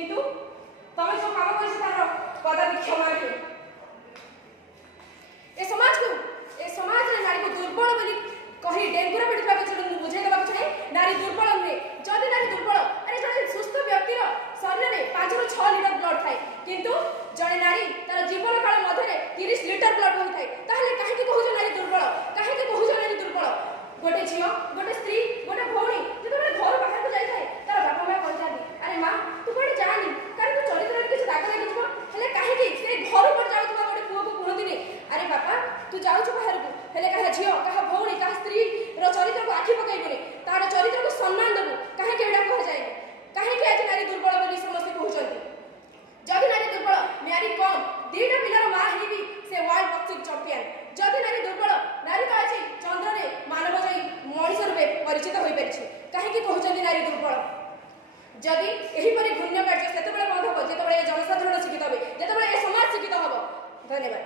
কিন্তু তুমি যে কাম করছ তার কদাপি ক্ষমা নহে। ए समाज रे नारी को दुर्बल बोली कही डेंगुर पीड़ित व्यक्ति बुझे देवा चाहे नारी दुर्बल नुहे। जदि नारी दुर्बल अरे जड़े सुस्थ व्यक्तिर शरीर में 5 ରୁ 6 लिटर ब्लड थाए किंतु जड़े नारी तार जीवन काल मध्य 30 लिटर ब्लड होई थाए ताहले काहे के कहू नारी दुर्बल काहे के कहू नारी दुर्बल। गोटे झियो गोटे स्त्री गोटे भौणी जब घर बाहर को जाई थाए तार बापा मां कहतानी अरे मां तू कोडे जानी कारण तू चरित्र किछ दाग लागि जबो हेले काहे के से घर पर जाउतबा गोटे पुओ को कहतिनी अरे बापा तू जाउछु बाहर को हेले कहा झियो कहा भौणी कहा स्त्री रो चरित्र को आखि पकाइबनी तार चरित्र को सम्मान देबू काहे के एडा कह जाय काहे के आज नारी दुर्बल बोली समस्त कहउछंती। जदि नारी दुर्बल नारी कम दीटा पिलार मां हेबी से वर्ल्ड बॉक्सिंग चैंपियन। जदि नारी दुर्बल नारी तो आज चंद्र रे मानव जाई मनीष रूपे परिचित होई परिछि काहे के कहउछंती नारी दुर्बल। जदि एही परि पुण्य कार्य सेते बेले बंध हो जेते बेले जनसाधारण शिक्षित होबे जेते बेले ए समाज शिक्षित होबो। धन्यवाद।